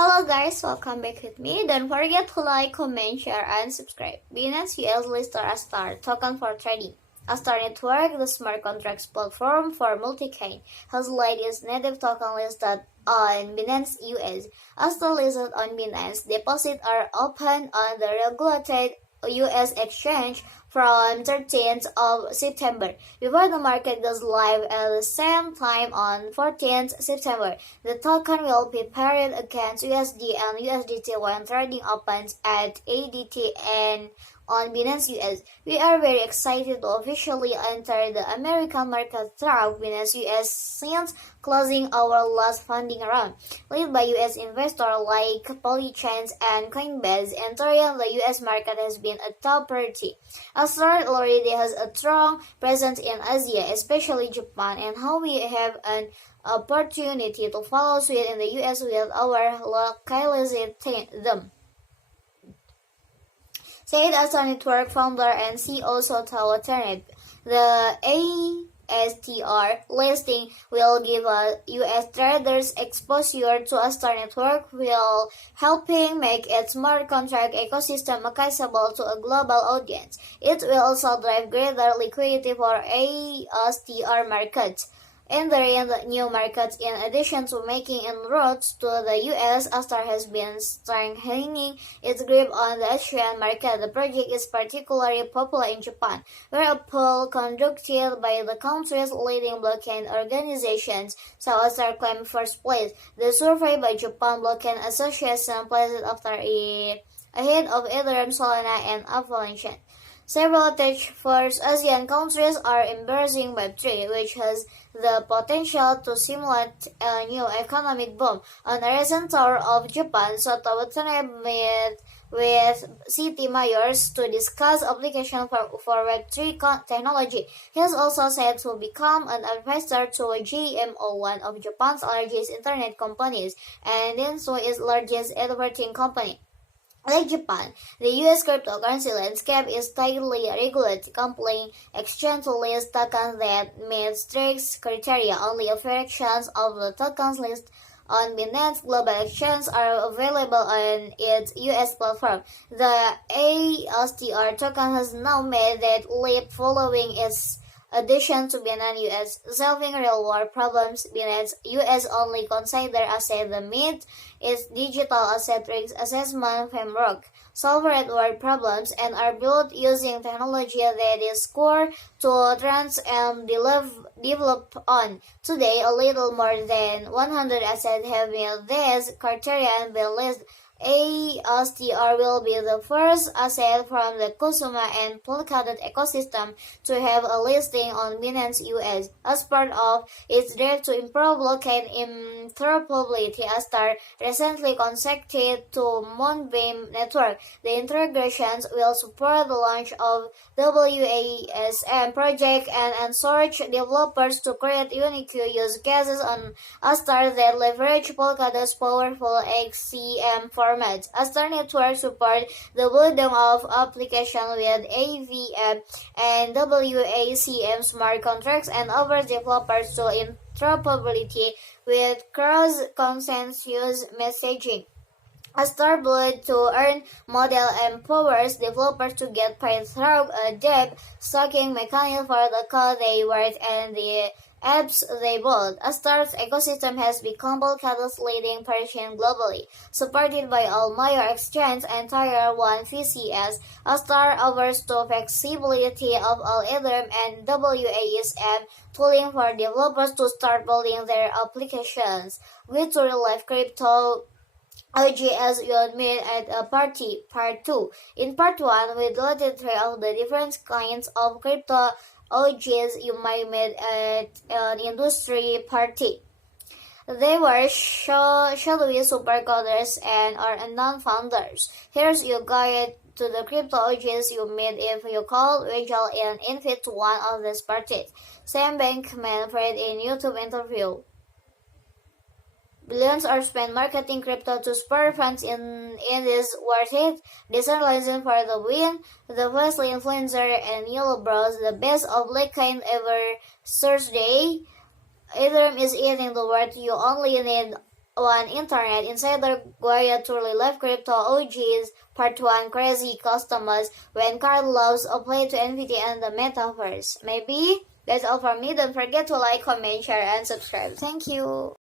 Hello guys, welcome back with me. Don't forget to like, comment, share, and subscribe. Binance US listed Astar token for trading. Astar Network, the smart contracts platform for multi-chain, has latest native token listed on Binance US. Astar listed on Binance, deposits are open on the regulated US exchange from 13th of September. Before the market goes live at the same time on 14th September, the token will be paired against USD and USDT when trading opens at ADT and on Binance US. We are very excited to officially enter the American market through Binance US since closing our last funding round, led by US investors like Polychains and Coinbase. Entering the US market has been a top priority. Astar already has a strong presence in Asia, especially Japan, and how we have an opportunity to follow suit in the US with our localizing them. Said Astar Network founder and CEO Sotao Internet, the ASTR listing will give US traders exposure to Astar Network while helping make its smart contract ecosystem accessible to a global audience. It will also drive greater liquidity for ASTR markets. Entering the new markets in addition to making inroads to the US, Astar has been strengthening its grip on the Asian market. The project is particularly popular in Japan, where a poll conducted by the country's leading blockchain organizations saw Astar claim first place. The survey by Japan Blockchain Association placed it ahead of Ethereum, Solana, and Avalanche. Several tech-first Asian countries are embracing Web3, which has the potential to simulate a new economic boom. On a recent tour of Japan, Soto Watanabe met with city mayors to discuss application for Web3 technology. He is also said to become an investor to GMO, one of Japan's largest internet companies, and Dentsu is largest advertising company. Like Japan, the US cryptocurrency landscape is tightly regulated, compelling exchange to list tokens that meet strict criteria. Only a fraction of the tokens listed on Binance Global Exchange are available on its US platform. The ASTR token has now made that leap following its addition to Binance US. Solving real-world problems, Binance US only consider asset the meet its digital asset risk assessment framework, solve real-world problems, and are built using technology that is core to trends and develop on. Today, a little more than 100 assets have met these criteria and been listed. ASTR will be the first asset from the Kusuma and Polkadot ecosystem to have a listing on Binance US. As part of its drive to improve blockchain interoperability, Astar recently connected to Moonbeam Network. The integrations will support the launch of WASM project and encourage developers to create unique use cases on Astar that leverage Polkadot's powerful XCM formats. Astar Network support the building of applications with AVM and WACM smart contracts and offers developers to interoperability with cross-consensus messaging. Astar Blood to earn model empowers developers to get paid through a debt stocking mechanism for the code they write and the apps they build. Astar's ecosystem has become Polkadot's leading version globally. Supported by all major exchanges and Tier 1 VCS, Astar offers the flexibility of all Ethereum and WASM tooling for developers to start building their applications. With real-life crypto OGS will meet at a party, part 2. In part 1, we deleted 3 of the different kinds of crypto OGs you might meet at an industry party. They were shadowy supercoders and are unknown founders. Here's your guide to the crypto OGs you meet if you call Rachel and invite to one of these parties. Sam Bankman-Fried in YouTube interview. Billions are spent marketing crypto to spur funds in this worth it. Decentralization for the win. The Wesley influencer and Yellow Bros, the best of Bitcoin ever Thursday. Ethereum is eating the world. You only need one Internet Insider Guaya truly left crypto OGs Part 1 Crazy Customers when Carl loves apply to NFT and the Metaverse. Maybe that's all from me. Don't forget to like, comment, share, and subscribe. Thank you.